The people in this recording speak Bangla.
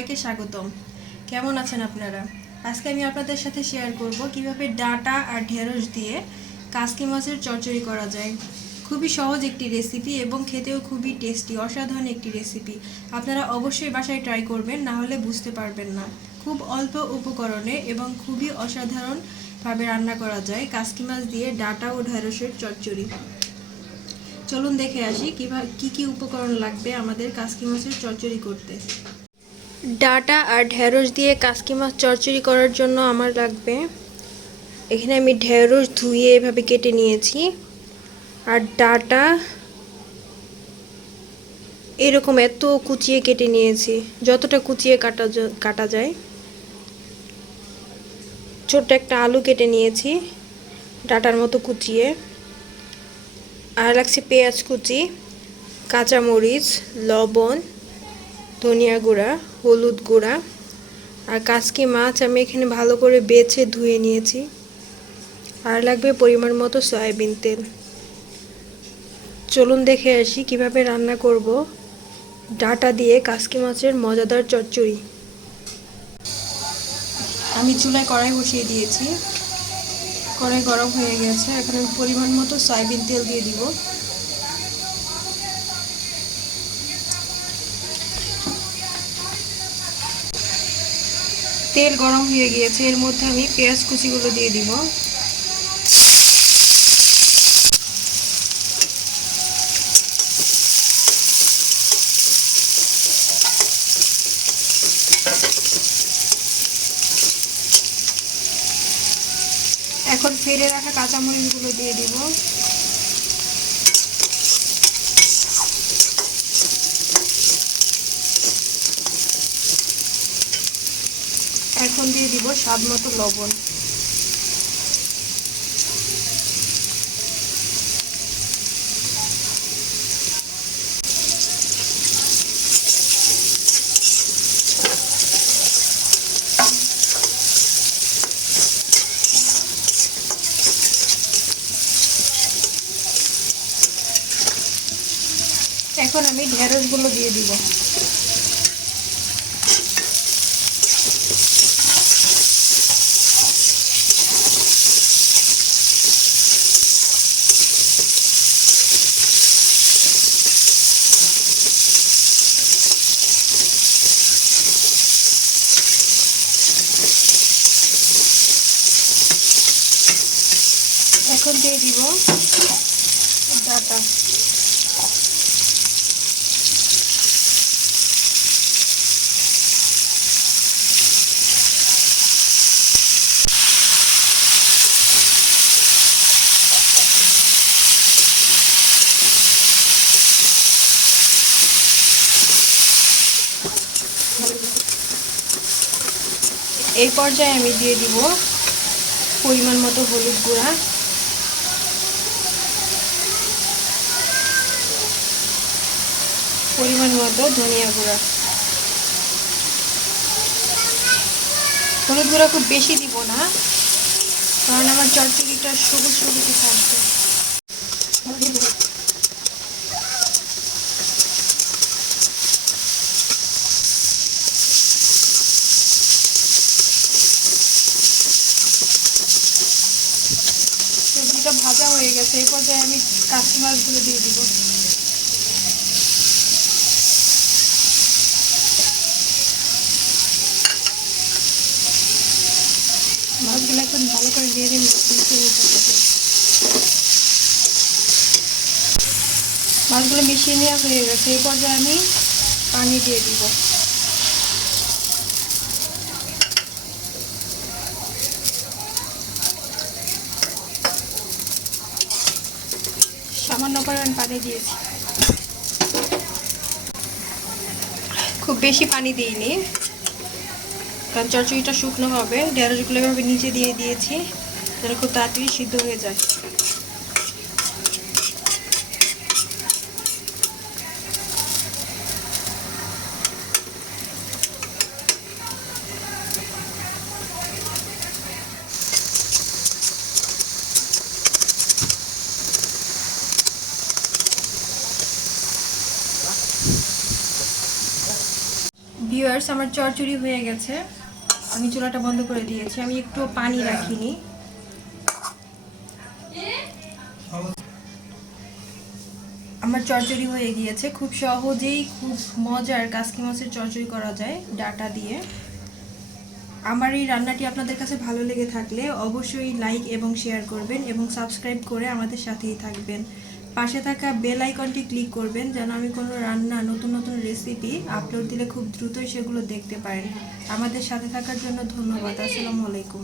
সবাইকে স্বাগতম। কেমন আছেন আপনারা? আজকে আমি আপনাদের সাথে শেয়ার করব কিভাবে ডাটা আর ঢেঁড়স দিয়ে কাসকি মাছের চচ্চড়ি করা যায়। খুবই সহজ একটি রেসিপি এবং খেতেও খুবই টেস্টি, অসাধারণ একটি রেসিপি। আপনারা অবশ্যই বাসায় ট্রাই করবেন, না হলে বুঝতে পারবেন না। খুব অল্প উপকরণে এবং খুবই অসাধারণভাবে রান্না করা যায় কাসকি মাছ দিয়ে ডাটা ও ঢেঁড়সের চচ্চড়ি। চলুন দেখে আসি কি কি উপকরণ লাগবে আমাদের কাসকি মাছের চচ্চড়ি করতে। ডাটা আর ঢেঁড়স দিয়ে কাসকি মাছ চচ্চড়ি করার জন্য আমার লাগবে, এখানে আমি ঢেঁড়স ধুয়ে এভাবে কেটে নিয়েছি, আর ডাটা এরকম এত কুচিয়ে কেটে নিয়েছি, যতটা কুচিয়ে কাটা যায়। ছোট্ট একটা আলু কেটে নিয়েছি ডাটার মতো কুচিয়ে, আর লাগছে পেঁয়াজ কুচি, কাঁচামরিচ, লবণ, ধনিয়া গুঁড়া, হলুদ গুঁড়া, আর কাসকি মাছ আমি এখানে ভালো করে বেছে ধুয়ে নিয়েছি। আর লাগবে পরিমাণ মতো সয়াবিন তেল। চলুন দেখে আসি কিভাবে রান্না করব ডাটা দিয়ে কাসকি মাছের মজাদার চচ্চড়ি। আমি চুলায় কড়াই বসিয়ে দিয়েছি, কড়াই গরম হয়ে গেছে। এখানে পরিমাণ মতো সয়াবিন তেল দিয়ে দিব। তেল গরম হয়ে গিয়েছে, এর মধ্যে আমি পেঁয়াজ কুচিগুলো দিয়ে দিব। এখন ফেলে রাখা কাঁচামরিচগুলো দিয়ে দিব। এখন দিয়ে দিব স্বাদ মতো লবণ। এখন আমি ঢেঁড়সগুলো দিয়ে দিব। এখন দিয়ে দিব ডাটা। এই পর্যায়ে আমি দিয়ে দিব পরিমাণ মতো হলুদ গুঁড়া, পরিমাণ মতো ধনিয়া গুঁড়া। হলুদ গুঁড়া খুব বেশি দিব না, কারণ আমার চচ্চড়িটা সবুজ সবুজই থাকবে। সবজিটা ভাজা হয়ে গেছে, এই পর্যায়ে আমি কাসকি মাছগুলো দিয়ে দিব। মাছগুলো এখন ভালো করে দিয়ে দিন। মাছগুলো মিশিয়ে নেওয়া হয়ে গেছে, এই পর্যায়ে আমি পানি দিয়ে দিব। সামান্য পরিমাণ পানি দিয়েছি, খুব বেশি পানি দিইনি, কারণ চচ্চড়িটা শুকনো হবে। ঢেঁড়সগুলো এভাবে নিচে দিয়ে দিয়েছি যেন খুব তাড়াতাড়ি সিদ্ধ হয়ে যায়। ভিউয়ার্স, আমার চচ্চড়ি হয়ে গেছে। আমি চুলাটা বন্ধ করে দিয়েছি, আমি একটু পানি রাখিনি। আমার চচ্চড়ি হয়ে গিয়েছে। খুব সহজেই খুব মজার কাসকি মাছের চচ্চড়ি করা যায় ডাটা দিয়ে। আমার এই রান্নাটি আপনাদের কাছে ভালো লেগে থাকলে অবশ্যই লাইক এবং শেয়ার করবেন এবং সাবস্ক্রাইব করে আমাদের সাথেই থাকবেন। পাশে থাকা বেল আইকনটি ক্লিক করবেন যেন আমি কোনো রান্না নতুন নতুন রেসিপি আপলোড দিলে খুব দ্রুতই সেগুলো দেখতে পারেন। আমাদের সাথে থাকার জন্য ধন্যবাদ। আসসালামু আলাইকুম।